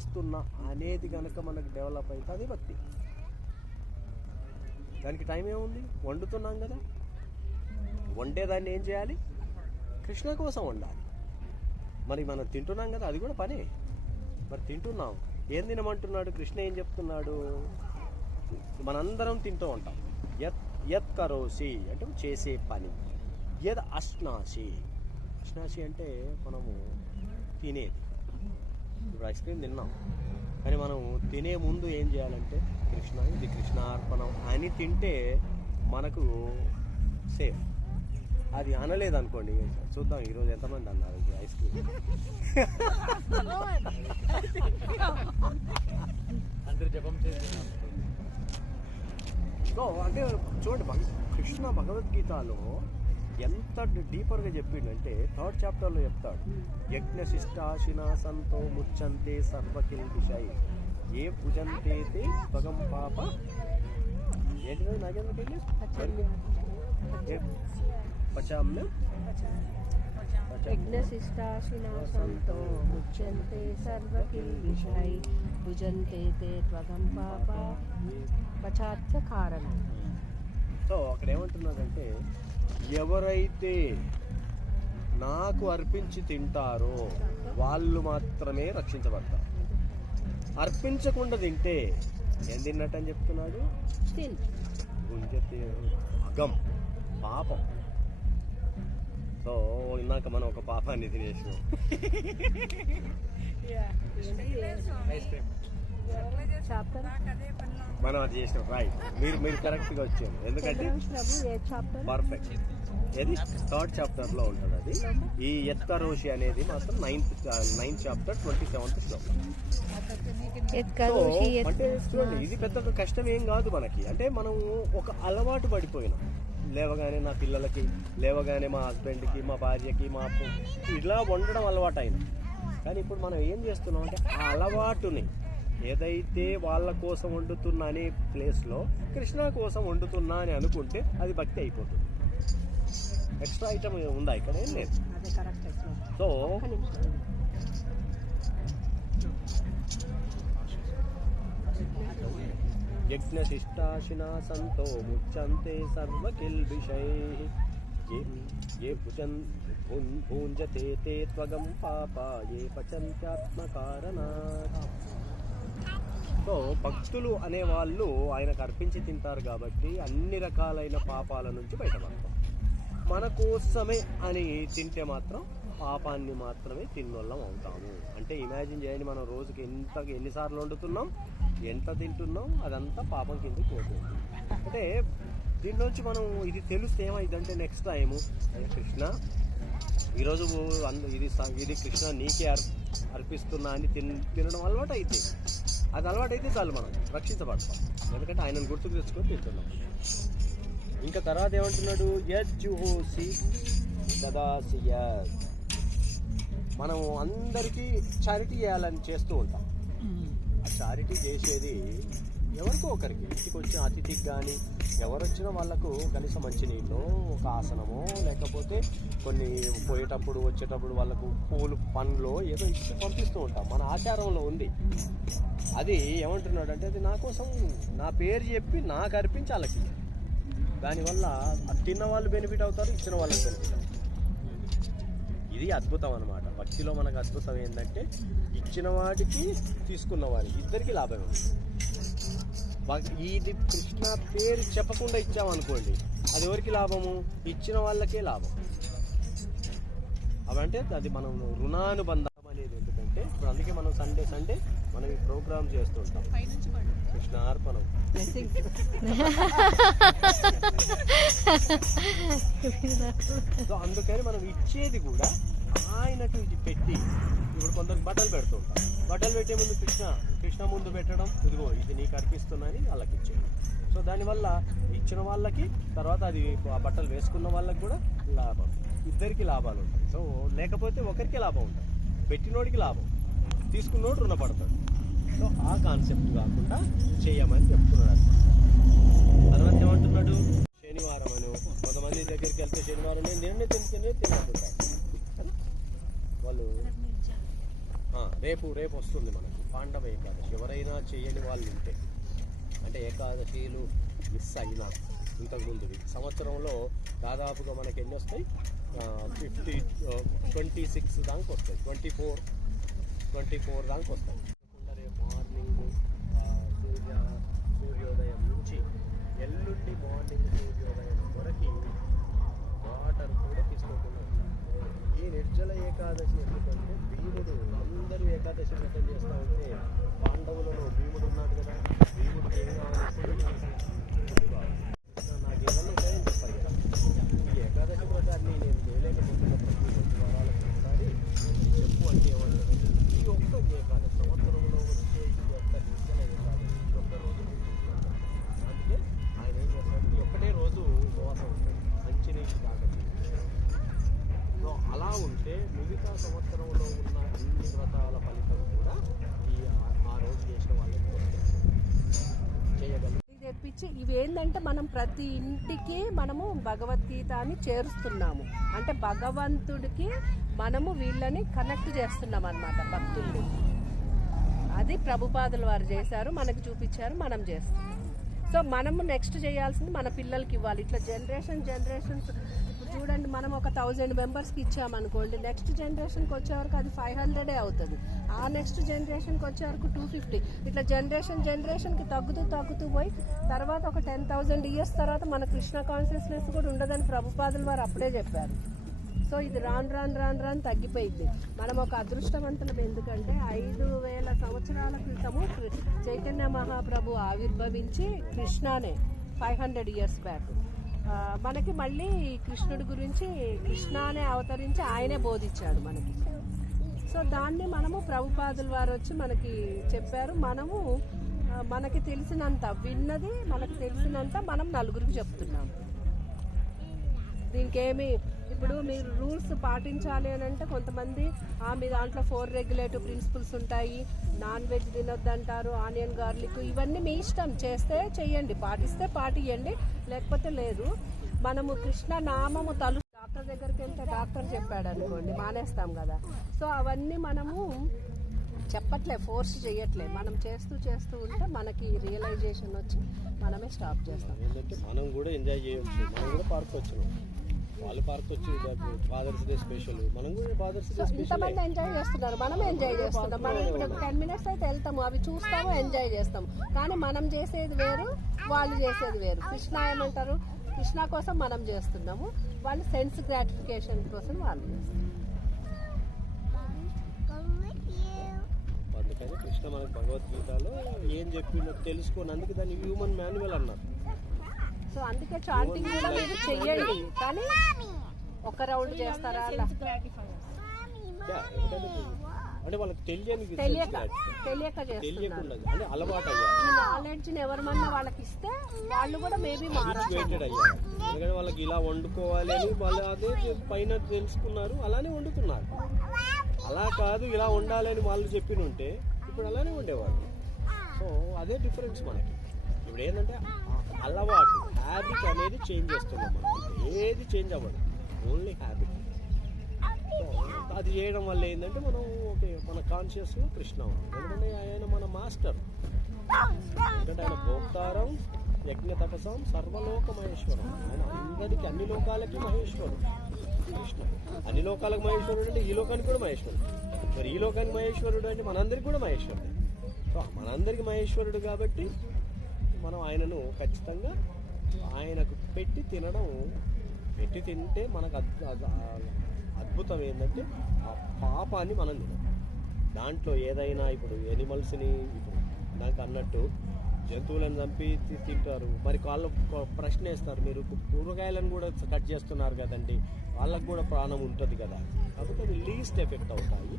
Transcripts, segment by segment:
చేస్తున్నా అనేది కనుక మనకు డెవలప్ అయితే అది భక్తి. దానికి టైం ఏముంది, వండుతున్నాం కదా, వండేదాన్ని ఏం చేయాలి, కృష్ణ కోసం వండాలి. మరి మనం తింటున్నాం కదా, అది కూడా పనే. మరి తింటున్నాం, ఏం తినమంటున్నాడు కృష్ణ, ఏం చెప్తున్నాడు, మనందరం తింటూ ఉంటాం. యత్ కరోసి అంటే చేసే పని, యద్ అశ్నాసి, అశ్నాసి అంటే మనము తినేది. ఇప్పుడు ఐస్ క్రీమ్ తిన్నాం, కానీ మనం తినే ముందు ఏం చేయాలంటే కృష్ణ, ఇది కృష్ణార్పణం అని తింటే మనకు సేఫ్. అది అనలేదు అనుకోండి, చూద్దాం ఈరోజు ఎంతమంది అన్నారు ఐస్ క్రీమ్. సో అంటే చూడండి, కృష్ణ భగవద్గీతలో ఎంత డీపర్గా చెప్పిండంటే 3rd చాప్టర్లో చెప్తాడు, యజ్ఞ శిష్టాశినా సంతో ముచ్చంతే సర్వకిల్బిషై ఏ పూజంతే త్వగం పాప ఏంటి నాకెందుకు పచామ్యం యజ్ఞశిష్టాశినా సంతో ముచ్యంతే సర్వకిల్బిషై భుజంతే తే త్వగం పాప పచాత్య కారణం. సో అక్కడ ఏమంటున్నాడంటే, ఎవరైతే నాకు అర్పించి తింటారో వాళ్ళు మాత్రమే రక్షించబడతారు. అర్పించకుండా తింటే ఏం తిన్నట్టు అని చెప్తున్నాడు, అగం, పాపం. సో ఇందాక మనం ఒక పాపాన్ని తినేసాం, మనం అది చేసినాం. రైట్, మీరు కరెక్ట్గా వచ్చారు, ఎందుకంటే పర్ఫెక్ట్. ఏది 3rd చాప్టర్లో ఉంటుంది అది. ఈ యత్కరోషి అనేది మాత్రం 9th చాప్టర్ 27th శ్లోకం. అంటే చూడండి, ఇది పెద్ద కష్టం ఏం కాదు మనకి. అంటే మనం ఒక అలవాటు పడిపోయినాం, లేవగానే నా పిల్లలకి, లేవగానే మా హస్బెండ్కి, మా భార్యకి, మా ఇలా వండడం అలవాటు అయింది. కానీ ఇప్పుడు మనం ఏం చేస్తున్నాం అంటే ఆ అలవాటుని ఏదైతే వాళ్ళ కోసం వండుతున్నా అనే ప్లేస్లో కృష్ణ కోసం వండుతున్నా అని అనుకుంటే అది భక్తి అయిపోతుంది. ఎక్స్ట్రా ఐటమ్ ఉందా ఇక్కడ, ఏం లేదు. సో యజ్ఞ శిష్టాశినా సంతో ముచ్చంతే సర్వకిల్బిషై ఏ భుంజతే తే త్వగం పాప ఏ పచంత్యాత్మకారణాత్. సో భక్తులు అనేవాళ్ళు ఆయనకు అర్పించి తింటారు కాబట్టి అన్ని రకాలైన పాపాల నుంచి బయటపడతాం. మన కోసమే అని తింటే మాత్రం పాపాన్ని మాత్రమే తిన్నోళ్ళం అవుతాము. అంటే ఇమాజిన్ చేయండి, మనం రోజుకి ఎన్నిసార్లు వండుతున్నాం, ఎంత తింటున్నాం, అదంతా పాపం కిందకి పోతుంది. అంటే దీంట్లోంచి మనం ఇది తెలిస్తే ఏమైందంటే నెక్స్ట్ టైము కృష్ణ ఈరోజు ఇది కృష్ణ నీకే అర్పిస్తున్నా అని తినడం అలవాటు అయితే, అది అలవాటు అయితే చాలు మనం రక్షించబడతాం. ఎందుకంటే ఆయనను గుర్తుకు తెచ్చుకొని తింటున్నాం. ఇంకా తర్వాత ఏమంటున్నాడు, యజ్జుహోసి దదాసియ, మనం అందరికీ చారిటీ చేయాలని చేస్తూ ఉంటాం. ఆ చారిటీ చేసేది ఎవరికో ఒకరికి, ఇంటికి వచ్చిన అతిథికి కానీ ఎవరు వచ్చినా వాళ్ళకు కనీసం మంచినీళ్ళు, ఒక ఆసనమో, లేకపోతే కొన్ని పోయేటప్పుడు వచ్చేటప్పుడు వాళ్ళకు పూలు పండ్లు ఏదో ఇచ్చి పంపిస్తూ ఉంటాం. మన ఆచారంలో ఉంది అది. ఏమంటున్నాడు అంటే అది నా కోసం, నా పేరు చెప్పి నాకు అర్పించి వాళ్ళకి. దానివల్ల తిన్న వాళ్ళు బెనిఫిట్ అవుతారు, ఇచ్చిన వాళ్ళకి బెనిఫిట్ అవుతారు. ఇది అద్భుతం అనమాట. భక్తిలో మనకు అద్భుతం ఏంటంటే ఇచ్చిన వాడికి తీసుకున్న వాడికి ఇద్దరికి లాభం ఉంది. ఇది కృష్ణ పేరు చెప్పకుండా ఇచ్చామనుకోండి, అది ఎవరికి లాభము, ఇచ్చిన వాళ్ళకే లాభం. అవంటే అది మనం రుణానుబంధం అనేది. ఎందుకంటే ఇప్పుడు అందుకే మనం సండే మనం ఈ ప్రోగ్రామ్ చేస్తుంటాం, కృష్ణార్పణం. సో అందుకని మనం ఇచ్చేది కూడా ఆయనకు ఇది పెట్టి, ఇప్పుడు కొందరికి బట్టలు పెడుతుంటాం, బట్టలు పెట్టే ముందు కృష్ణ ముందు పెట్టడం, ఇదిగో ఇది నీకు అర్పిస్తున్నాని వాళ్ళకి ఇచ్చేది. సో దానివల్ల ఇచ్చిన వాళ్ళకి, తర్వాత అది ఆ బట్టలు వేసుకున్న వాళ్ళకి కూడా లాభం, ఇద్దరికి లాభాలు ఉంటాయి. సో లేకపోతే ఒకరికి లాభం ఉంటుంది, పెట్టినోడికి లాభం, తీసుకున్నోడు రుణపడతాడు. సో ఆ కాన్సెప్ట్ కాకుండా చేయమని చెప్తున్నాడు. తర్వాత ఏమంటున్నాడు, శనివారం అని కొంతమంది దగ్గరికి వెళ్తే శనివారం నేను నిన్నే తినకుంటారు వాళ్ళు. రేపు వస్తుంది మనకు పాండవ ఏకాదశి ఎవరైనా చేయని వాళ్ళు ఉంటే, అంటే ఏకాదశిలు మిస్ అయినా ఇంతకుముందువి సంవత్సరంలో దాదాపుగా మనకి ఎన్ని వస్తాయి, 26 దాకా వస్తాయి, 24 దాకా వస్తాయి. రేపు మార్నింగ్ సూర్యోదయం నుంచి ఎల్లుండి మార్నింగ్ సూర్యోదయం వరకు వాటర్ కూడా తీసుకోకుండా ఉంటారు. ఈ నిర్జల ఏకాదశి ఎందుకంటే భీముడు, అందరూ ఏకాదశి వ్రతం చేస్తూ ఉంటే పాండవులలో భీముడు ఉన్నాడు కదా, భీముడికి ఏం కావాలి, నాకు ఏమన్నా ఉంటాయని చెప్పాలి కదా. ఈ ఏకాదశి వ్రతాన్ని నేను చేయలేకపోతున్నప్పుడు 2 వారాలకు ఒకసారి చెప్పు అంటే ఏమంటారు, ఈ ఒక్క ఏకాదశి సంవత్సరంలో వచ్చే ఈ ఒక్క నిర్జల ఏకాదశి ఈ ఒక్క రోజు అందుకే ఆయన ఏం చేస్తాడు, ఈ ఒక్కటే రోజు ఉపవాసం ఉంటాడు, మంచినీళ్ళు తాగదు. అలా ఉంటే మిగతా సంవత్సరంలో ఉన్న అన్ని వ్రతాల ఫలితం కూడా ఆ రోజు చేసిన వాళ్ళకి చేయగలరు. ఇది తెప్పించి ఇవి ఏంటంటే మనం ప్రతి ఇంటికి మనము భగవద్గీత అని చేరుస్తున్నాము, అంటే భగవంతుడికి మనము వీళ్ళని కనెక్ట్ చేస్తున్నాం అన్నమాట, భక్తుల్ని. అది ప్రభుపాదులు వారు చేశారు, మనకు చూపించారు, మనం చేస్తాం. సో మనము నెక్స్ట్ చేయాల్సింది మన పిల్లలకి ఇవ్వాలి. ఇట్లా జనరేషన్స్ ఇప్పుడు చూడండి, మనం ఒక 1000 మెంబర్స్కి ఇచ్చామనుకోండి, నెక్స్ట్ జనరేషన్కి వచ్చే వరకు అది 500 అవుతుంది, ఆ నెక్స్ట్ జనరేషన్కి వచ్చే వరకు 250, ఇట్లా జనరేషన్కి తగ్గుతూ పోయి తర్వాత ఒక 10,000 ఇయర్స్ తర్వాత మన కృష్ణ కాన్షియస్నెస్ కూడా ఉండదని ప్రభుపాదులు వారు అప్పుడే చెప్పారు. సో ఇది రాను తగ్గిపోయింది. మనం ఒక అదృష్టవంతులం, ఎందుకంటే 5000 సంవత్సరాల క్రితము చైతన్య మహాప్రభు ఆవిర్భవించి కృష్ణానే 500 ఇయర్స్ బ్యాక్ మనకి మళ్ళీ కృష్ణుడి గురించి కృష్ణానే అవతరించి ఆయనే బోధించాడు మనకి. సో దాన్ని మనము ప్రభుపాదుల వారు వచ్చి మనకి చెప్పారు. మనము మనకి తెలిసినంత విన్నది, మనకి తెలిసినంత మనం నలుగురికి చెప్తున్నాము. దీనికి ఏమి ఇప్పుడు మీరు రూల్స్ పాటించాలి అని అంటే కొంతమంది మీ దాంట్లో 4 రెగ్యులేటివ్ ప్రిన్సిపల్స్ ఉంటాయి, నాన్ వెజ్ తినొద్దంటారు, ఆనియన్ గార్లిక్, ఇవన్నీ మీ ఇష్టం, చేస్తే చెయ్యండి, పాటిస్తే పాటియండి, లేకపోతే లేదు. మనము కృష్ణ నామము డాక్టర్ దగ్గరికి వెళ్తే డాక్టర్ చెప్పాడు అనుకోండి మానేస్తాం కదా. సో అవన్నీ మనము చెప్పట్లే, ఫోర్స్ చేయట్లే, మనం చేస్తూ ఉంటే మనకి రియలైజేషన్ వచ్చి మనమే స్టాప్ చేస్తాం. ఏంటంటే మనం కూడా ఎంజాయ్ చేయొచ్చు. మనం కూడా పార్క్ వచ్చినాం, వాళ్ళు పార్క్ వచ్చి ఫాదర్స్ డే స్పెషల్, మనం కూడా ఫాదర్స్ డే స్పెషల్. ఇంతమంది ఎంజాయ్ చేస్తున్నారు, మనం ఎంజాయ్ చేస్తున్నాం. మనం ఇప్పుడు 10 minutes అయితే వెళ్తాము, అవి చూస్తాము, ఎంజాయ్ చేస్తాం. కానీ మనం చేసేది వేరు, వాళ్ళు చేసేది వేరు. కృష్ణ ఏమంటారు, కృష్ణ కోసం మనం చేస్తున్నాము, వాళ్ళు సెన్స్ గ్రాటిఫికేషన్ కోసం వాళ్ళు చేస్తారు. అందుకని కృష్ణ మనకు భగవద్గీతలో ఏం చెప్పిందో తెలుసుకొని, అందుకే దాన్ని హ్యూమన్ మాన్యువల్ అన్నారు. సో అందుకే చాంటింగ్ కూడా మీరు చెయ్యండి, కానీ ఒక రౌండ్ చేస్తారా అలా అంటే వాళ్ళకి తెలియక తెలియకుండా చేస్తున్నారు. అంటే అలవాటు అయ్యారు. ఈ నాలెడ్జ్ ఎవరమన్నా వాళ్ళకి ఇస్తే వాళ్ళు కూడా మేబీ హ్యాబిచువేటెడ్ అయ్యారు. ఎందుకంటే వాళ్ళకి ఇలా వండుకోవాలి అని వాళ్ళు అదే పైన తెలుసుకున్నారు, అలానే వండుతున్నారు. అలా కాదు ఇలా ఉండాలని వాళ్ళు చెప్పినుంటే ఇప్పుడు అలానే ఉండేవాళ్ళు. సో అదే డిఫరెన్స్ మనకి. ఇప్పుడు ఏంటంటే అలవాటు, హ్యాబిట్ అనేది చేంజ్ చేస్తున్నాం మనం. ఏది చేంజ్ అవ్వదు, ఓన్లీ హ్యాబిట్. సో అది చేయడం వల్ల ఏంటంటే మనం ఓకే, మన కాన్షియస్ కృష్ణ, ఎందుకంటే ఆయన మన మాస్టర్. ఎందుకంటే ఆయన భోక్తారం యజ్ఞ తపసం సర్వలోక మహేశ్వరం. ఆయన అందరికీ, అన్ని లోకాలకి మహేశ్వరుడు కృష్ణ. అన్ని లోకాలకు మహేశ్వరుడు అంటే ఈ లోకానికి కూడా మహేశ్వరుడు. మరి ఈ లోకానికి మహేశ్వరుడు అంటే మనందరికీ కూడా మహేశ్వరుడు. సో మనందరికీ మహేశ్వరుడు కాబట్టి మనం ఆయనను ఖచ్చితంగా ఆయనకు పెట్టి తింటే మనకు అద్భుతం ఏంటంటే ఆ పాపాన్ని మనం తినం. దాంట్లో ఏదైనా ఇప్పుడు ఎనిమల్స్ని, ఇప్పుడు నాకు అన్నట్టు జంతువులను చంపి తింటారు. మరి వాళ్ళు ప్రశ్న వేస్తారు, మీరు కూరగాయలను కూడా కట్ చేస్తున్నారు కదండి, వాళ్ళకు కూడా ప్రాణం ఉంటుంది కదా. కాబట్టి అది లీస్ట్ ఎఫెక్ట్ అవుతాయి.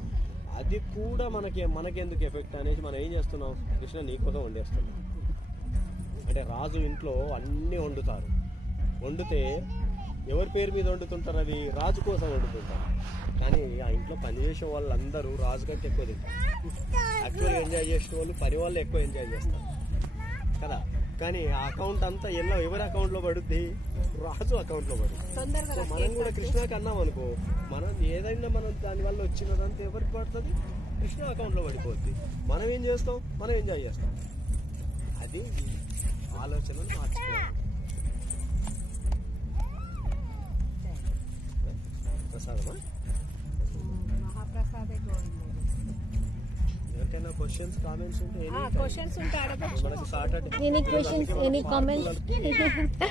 అది కూడా మనకెందుకు ఎఫెక్ట్ అనేది మనం ఏం చేస్తున్నాం, కృష్ణ నీకోసం వండేస్తున్నాం. అంటే రాజు ఇంట్లో అన్నీ వండుతారు, వండితే ఎవరి పేరు మీద వండుతుంటారు, అవి రాజు కోసం వండుతుంటారు. కానీ ఆ ఇంట్లో పనిచేసే వాళ్ళందరూ రాజు కంటే ఎక్కువ తింటారు. యాక్చువల్గా ఎంజాయ్ చేసే వాళ్ళు పని వాళ్ళు ఎక్కువ ఎంజాయ్ చేస్తారు కదా. కానీ ఆ అకౌంట్ అంతా ఎవరి అకౌంట్లో పడుద్ది, రాజు అకౌంట్లో పడుతుంది. మనం కూడా కృష్ణకి అన్నాం అనుకో, మనం ఏదైనా మనం దానివల్ల వచ్చినదంతా ఎవరికి పడుతుంది, కృష్ణ అకౌంట్లో పడిపోద్ది. మనం ఏం చేస్తాం, మనం ఎంజాయ్ చేస్తాం. అది ఆలోచనను మార్చుకోవాలి. ప్రసాదమా? మహాప్రసాదే ఎవరికైనా క్వశ్చన్స్ కామెంట్స్ ఉంటే క్వశ్చన్స్ ఉంటే అడగచ్చు. మనకి సాటర్డే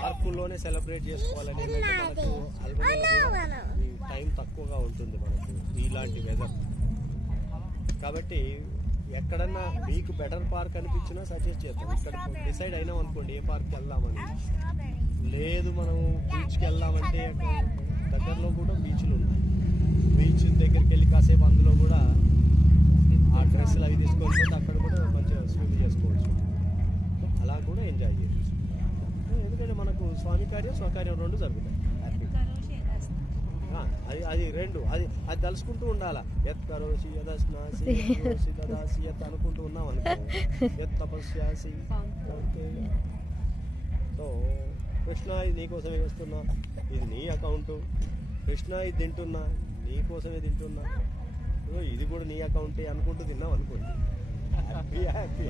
పార్కుల్లోనే సెలబ్రేట్ చేసుకోవాలని మనకు ఆల్రెడీ టైం తక్కువగా ఉంటుంది మనకు ఇలాంటి వెదర్. కాబట్టి ఎక్కడన్నా మీకు బెటర్ పార్క్ అనిపించినా సజెస్ట్ చేద్దాం. ఇక్కడ డిసైడ్ అయినాం అనుకోండి ఏ పార్క్కి వెళ్దామని. లేదు మనం బీచ్కి వెళ్దామంటే దగ్గరలో కూడా బీచ్లు ఉన్నాయి. బీచ్ దగ్గరికి వెళ్ళి కాసేపు అందులో కూడా ఆ డ్రెస్సులు అవి తీసుకొని పోతే అక్కడ కూడా మంచిగా స్విమ్ చేసుకోవచ్చు. అలా కూడా ఎంజాయ్ చేయవచ్చు. ఎందుకంటే మనకు స్వామి కార్యం స్వకార్యం రెండు జరుగుతాయి. అది రెండు అది తలుసుకుంటూ ఉండాలా. ఎత్ కరోసి యదస్నాసి దదాసి ఎత్ అనుకుంటూ ఉన్నాం అనుకో, ఎత్ తపస్యాసి. సో కృష్ణ ఇది నీకోసమే వస్తున్నా, ఇది నీ అకౌంటు. కృష్ణ ఇది తింటున్నా, నీకోసమే తింటున్నా, ఇది కూడా నీ అకౌంటే అనుకుంటూ తిన్నాం అనుకోండి. Happy happy.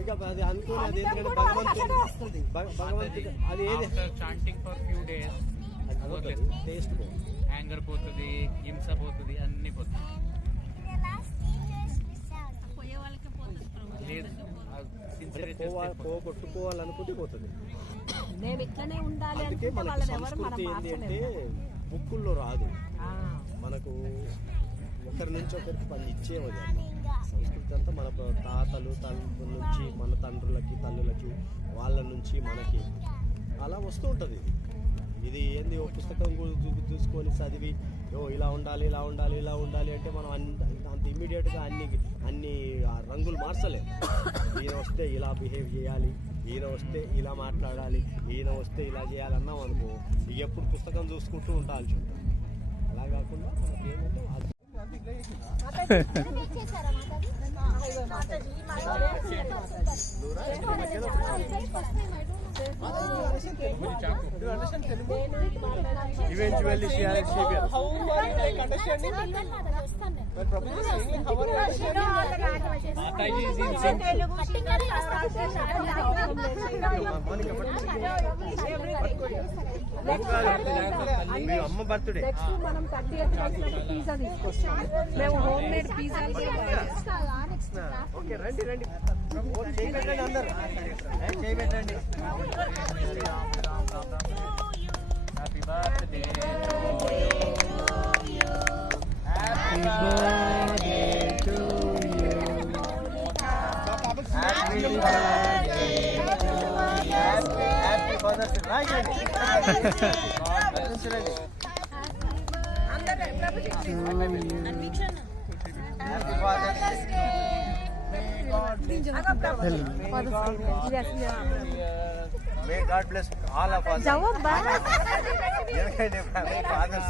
ఇక అది అనుకోని అది ఎందుకంటే భగవంతుడు అది ఏది chanting for few days taste anger పోతుంది, హింస పోతుంది, అన్ని పోతుంది. పోగొట్టుకోవాలనుకుంటే పోతుంది. మేము ఇట్లనే ఉండాలి. అందుకే మన సంస్కృతి ఏంటి అంటే బుక్కుల్లో రాదు. మనకు ఒకరి నుంచి ఒకరికి పని ఇచ్చేవది. సంస్కృతి అంతా మన తాతలు తల్లుల నుంచి మన తండ్రులకి తల్లులకి వాళ్ళ నుంచి మనకి అలా వస్తూ ఉంటుంది. ఇది ఏంది ఓ పుస్తకం చూసుకొని చదివి ఇలా ఉండాలి ఇలా ఉండాలి ఇలా ఉండాలి అంటే మనం అంత ఇమ్మీడియట్గా అన్ని రంగులు మార్చలేము. ఈయన వస్తే ఇలా బిహేవ్ చేయాలి, ఈయన వస్తే ఇలా మాట్లాడాలి, ఈయన వస్తే ఇలా చేయాలన్నాం అనుకో, ఎప్పుడు పుస్తకం చూసుకుంటూ ఉండాల్సి ఉంటుంది. అలా కాకుండా మనకి ఏమంటే eventually she has shaken. How are you like understanding? But probably saying how are you Mataji is in sync. మీ అమ్మ బర్త్డే నెక్స్ట్ మనం 30th పిజ్జా తీసుకొస్తాం. మేము హోమ్ మేడ్ పిజ్జాలు ఓకే రండి రండి చేయి పెట్టండి అందరు చేయి పెట్టండి. Happy birthday Happy birthday to you. Happy birthday to you. Happy Father's Day. రాయండి. అందరూ Happy Father's Day. May God bless all of us. Fathers.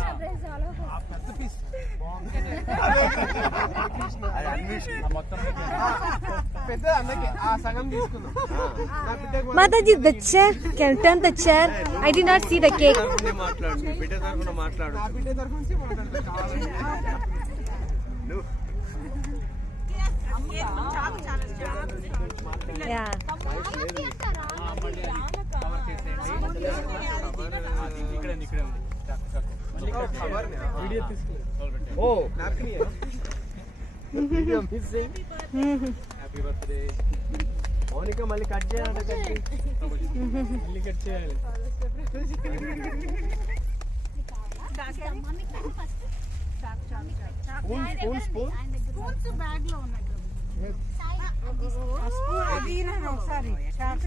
అది అన్వేషణ మొత్తం పెద్ద అన్నకి ఆ సగం తీసుకుందాం. Mataji, the chair. Can you turn the chair? I did not see the cake. మాట్లాడు బిడ్డ తరఫున మాట్లాడు. బిడ్డ తరఫు నుంచి మాట్లాడు. Yeah. ఓ video missing. Happy birthday Mounika మళ్ళీ కట్ చేయాలంటే మళ్ళీ కట్ చేయాలి. స్పూన్స్ బ్యాగ్ లో ఉన్నట్టు ఒకసారి షార్ట్స్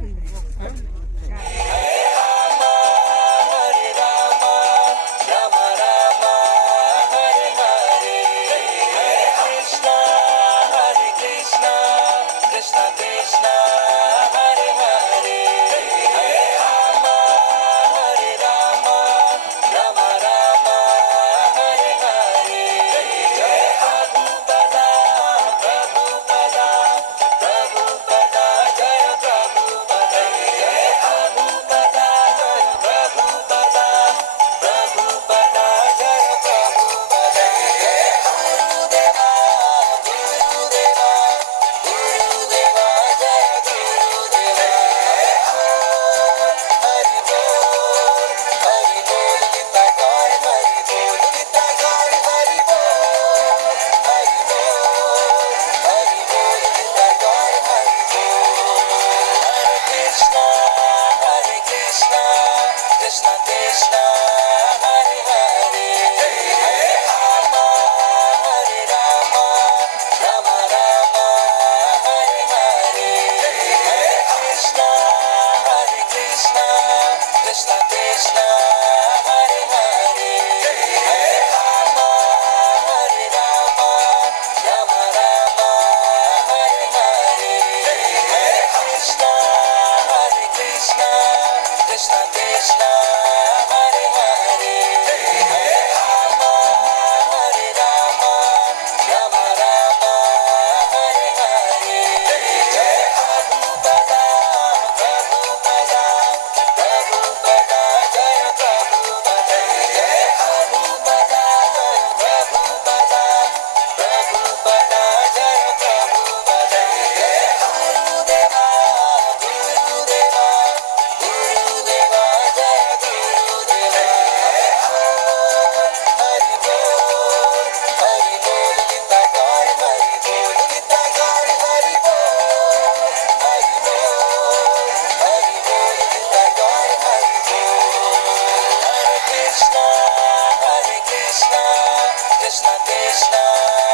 Krishna